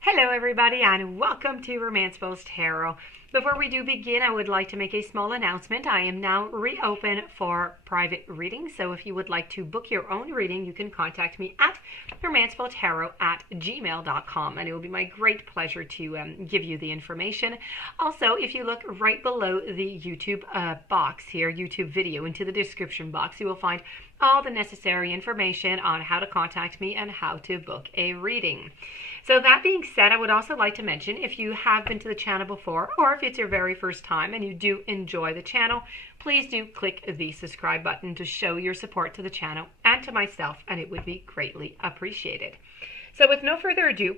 Hello everybody and welcome to Romancefull's Tarot. Before we do begin, I would like to make a small announcement. I am now reopen for private readings, so if you would like to book your own reading, you can contact me at romancefulltarot@gmail.com, and it will be my great pleasure to give you the information. Also, if you look right below the YouTube box here, YouTube video, into the description box, you will find all the necessary information on how to contact me and how to book a reading. So that being said, I would also like to mention, if you have been to the channel before, or if it's your very first time and you do enjoy the channel, please do click the subscribe button to show your support to the channel and to myself, and it would be greatly appreciated. So with no further ado,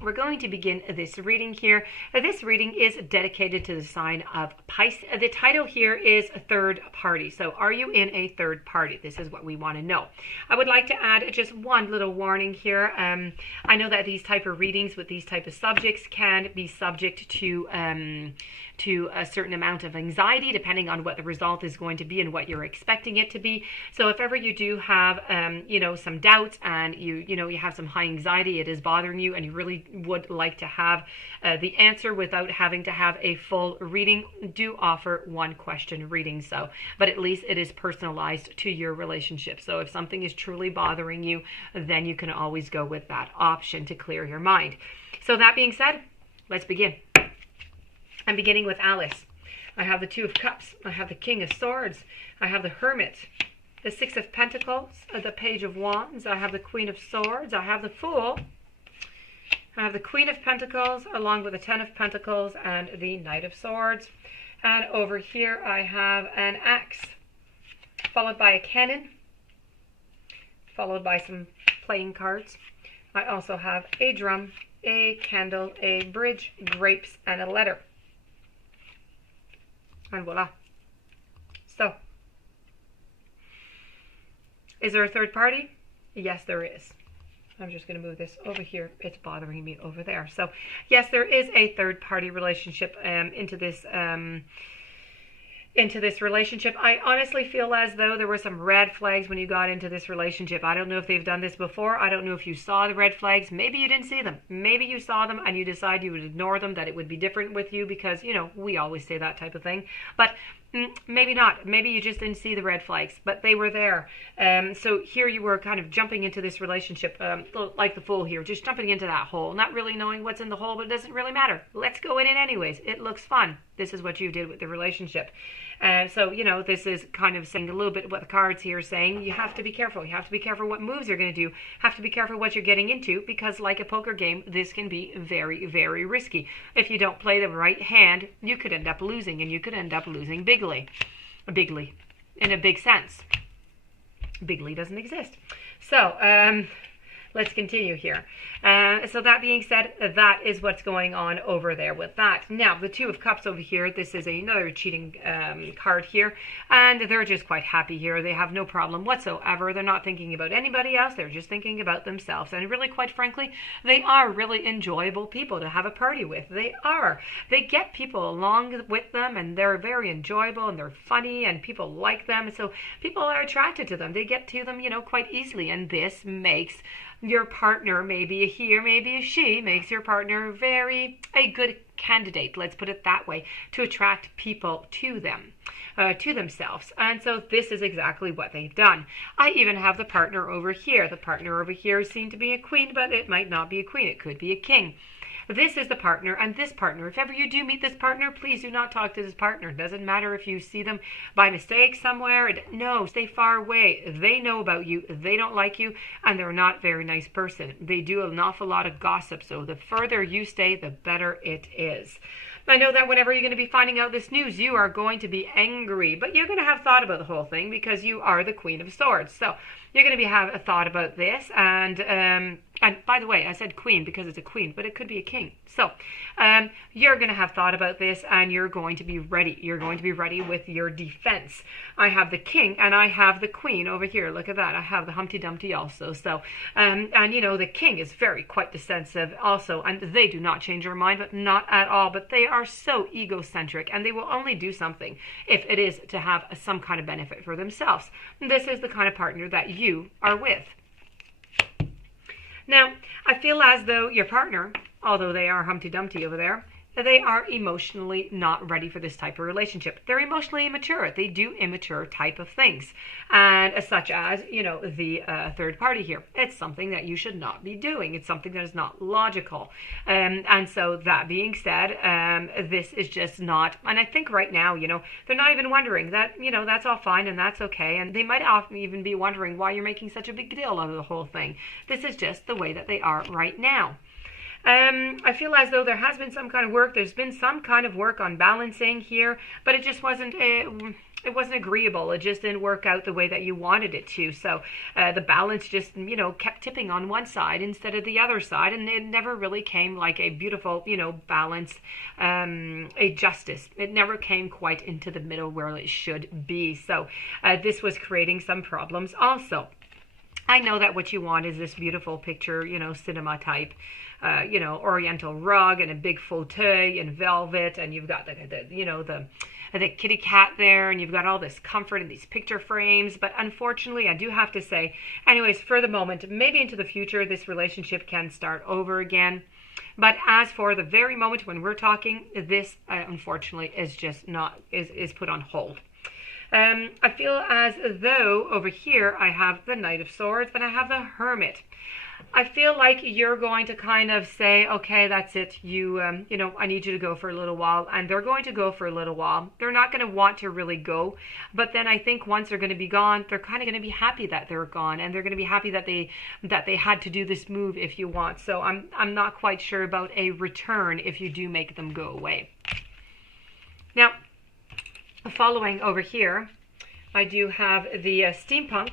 we're going to begin this reading here. This reading is dedicated to the sign of Pisces. The title here is Third Party. So are you in a third party? This is what we want to know. I would like to add just one little warning here. I know that these type of readings with these type of subjects can be subject to a certain amount of anxiety depending on what the result is going to be and what you're expecting it to be. So if ever you do have some doubts and you have some high anxiety, it is bothering you, and you really would like to have the answer without having to have a full reading, do offer one question reading. But at least it is personalized to your relationship. So if something is truly bothering you, then you can always go with that option to clear your mind. So that being said, let's begin. I'm beginning with Alice. I have the Two of Cups. I have the King of Swords. I have the Hermit, the Six of Pentacles, the Page of Wands. I have the Queen of Swords. I have the Fool. I have the Queen of Pentacles along with the Ten of Pentacles and the Knight of Swords. And over here I have an axe, followed by a cannon, followed by some playing cards. I also have a drum, a candle, a bridge, grapes, and a letter. And voila. So, is there a third party? Yes, there is. I'm just going to move this over here. It's bothering me over there. So, yes, there is a third-party relationship into this relationship. I honestly feel as though there were some red flags when you got into this relationship. I don't know if they've done this before. I don't know if you saw the red flags. Maybe you didn't see them. Maybe you saw them and you decide you would ignore them, that it would be different with you because, we always say that type of thing. But maybe not. Maybe you just didn't see the red flags, but they were there. So here you were kind of jumping into this relationship like the Fool here, just jumping into that hole, not really knowing what's in the hole, but it doesn't really matter. Let's go in it anyways. It looks fun. This is what you did with the relationship. So, this is kind of saying a little bit what the cards here are saying. You have to be careful. You have to be careful what moves you're going to do. Have to be careful what you're getting into, because like a poker game, this can be very, very risky. If you don't play the right hand, you could end up losing, and you could end up losing bigly, in a big sense. Bigly doesn't exist. So, let's continue here. So that being said, that is what's going on over there with that. Now, the Two of Cups over here, this is another cheating card here, and they're just quite happy here. They have no problem whatsoever. They're not thinking about anybody else. They're just thinking about themselves. And really, quite frankly, they are really enjoyable people to have a party with. They are. They get people along with them, and they're very enjoyable, and they're funny, and people like them. So people are attracted to them. They get to them, quite easily, and this makes your partner, maybe a he or maybe a she, makes your partner a good candidate, let's put it that way, to attract people to them, to themselves. And so this is exactly what they've done. I even have the partner over here. The partner over here is seen to be a queen, but it might not be a queen. It could be a king. This is the partner, and this partner, if ever you do meet this partner, please do not talk to this partner. It doesn't matter if you see them by mistake somewhere. No, stay far away. They know about you. They don't like you, and they're not a very nice person. They do an awful lot of gossip, so the further you stay, the better it is. I know that whenever you're going to be finding out this news, you are going to be angry, but you're going to have thought about the whole thing because you are the Queen of Swords. So you're going to have a thought about this, and by the way, I said queen because it's a queen, but it could be a king. So you're going to have thought about this, and you're going to be ready. You're going to be ready with your defense. I have the king, and I have the queen over here. Look at that. I have the Humpty Dumpty also. So, and the king is quite defensive also, and they do not change their mind, but not at all. But they are so egocentric, and they will only do something if it is to have some kind of benefit for themselves. This is the kind of partner that you are with. Now, I feel as though your partner although they are Humpty Dumpty over there, they are emotionally not ready for this type of relationship. They're emotionally immature. They do immature type of things, and such as, the third party here. It's something that you should not be doing. It's something that is not logical. And so that being said, this is just not, and I think right now, they're not even wondering that, that's all fine and that's okay. And they might often even be wondering why you're making such a big deal out of the whole thing. This is just the way that they are right now. I feel as though there has been some kind of work. There's been some kind of work on balancing here, but it just wasn't. It wasn't agreeable. It just didn't work out the way that you wanted it to. So the balance just, kept tipping on one side instead of the other side, and it never really came like a beautiful, balance, a justice. It never came quite into the middle where it should be. So this was creating some problems also. I know that what you want is this beautiful picture, cinema type, oriental rug and a big fauteuil and velvet, and you've got the kitty cat there, and you've got all this comfort in these picture frames. But unfortunately, I do have to say, anyways, for the moment, maybe into the future, this relationship can start over again. But as for the very moment when we're talking, this unfortunately is just not, is put on hold. I feel as though over here I have the Knight of Swords and I have the Hermit. I feel like you're going to kind of say, okay, that's it. I need you to go for a little while. And they're going to go for a little while. They're not going to want to really go. But then I think once they're going to be gone, they're kind of going to be happy that they're gone. And they're going to be happy that they had to do this move, if you want. So I'm not quite sure about a return if you do make them go away. Now, following over here, I do have the steampunk.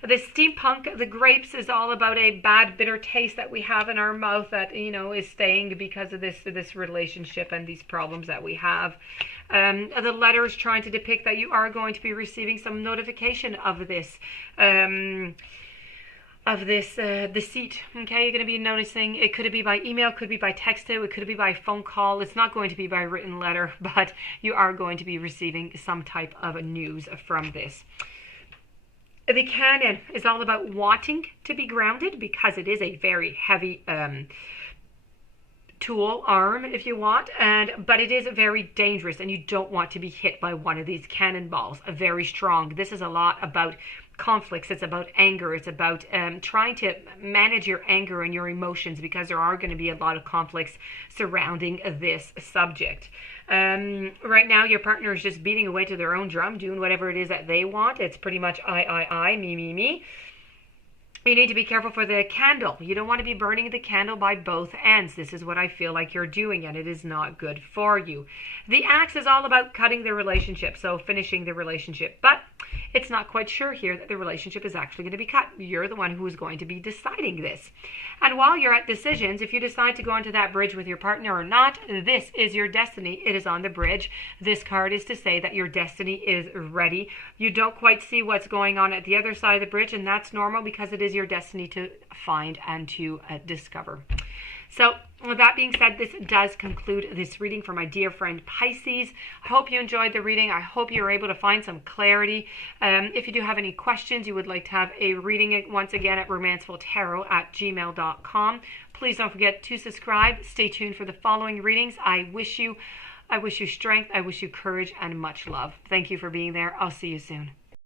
The steampunk, the grapes, is all about a bad, bitter taste that we have in our mouth that, is staying because of this relationship and these problems that we have. The letter is trying to depict that you are going to be receiving some notification of this. Deceit. Okay, you're going to be noticing. It could be by email, could be by text, it could be by phone call. It's not going to be by written letter, but you are going to be receiving some type of news from this. The Cannon is all about wanting to be grounded because it is a very heavy tool, arm, if you want, but it is very dangerous, and you don't want to be hit by one of these cannonballs. Very strong. This is a lot about conflicts. It's about anger. It's about trying to manage your anger and your emotions, because there are going to be a lot of conflicts surrounding this subject. Right now, your partner is just beating away to their own drum, doing whatever it is that they want. It's pretty much I, me. You need to be careful for the candle. You don't want to be burning the candle by both ends. This is what I feel like you're doing, and it is not good for you. The Axe is all about cutting the relationship, so finishing the relationship. But it's not quite sure here that the relationship is actually going to be cut. You're the one who is going to be deciding this. And while you're at decisions, if you decide to go onto that bridge with your partner or not, this is your destiny. It is on the bridge. This card is to say that your destiny is ready. You don't quite see what's going on at the other side of the bridge, and that's normal because it is your destiny to find and to discover. So with that being said, this does conclude this reading for my dear friend Pisces. I hope you enjoyed the reading. I hope you were able to find some clarity. If you do have any questions, you would like to have a reading, once again, at romancefulltarot@gmail.com. Please don't forget to subscribe. Stay tuned for the following readings. I wish you strength. I wish you courage and much love. Thank you for being there. I'll see you soon.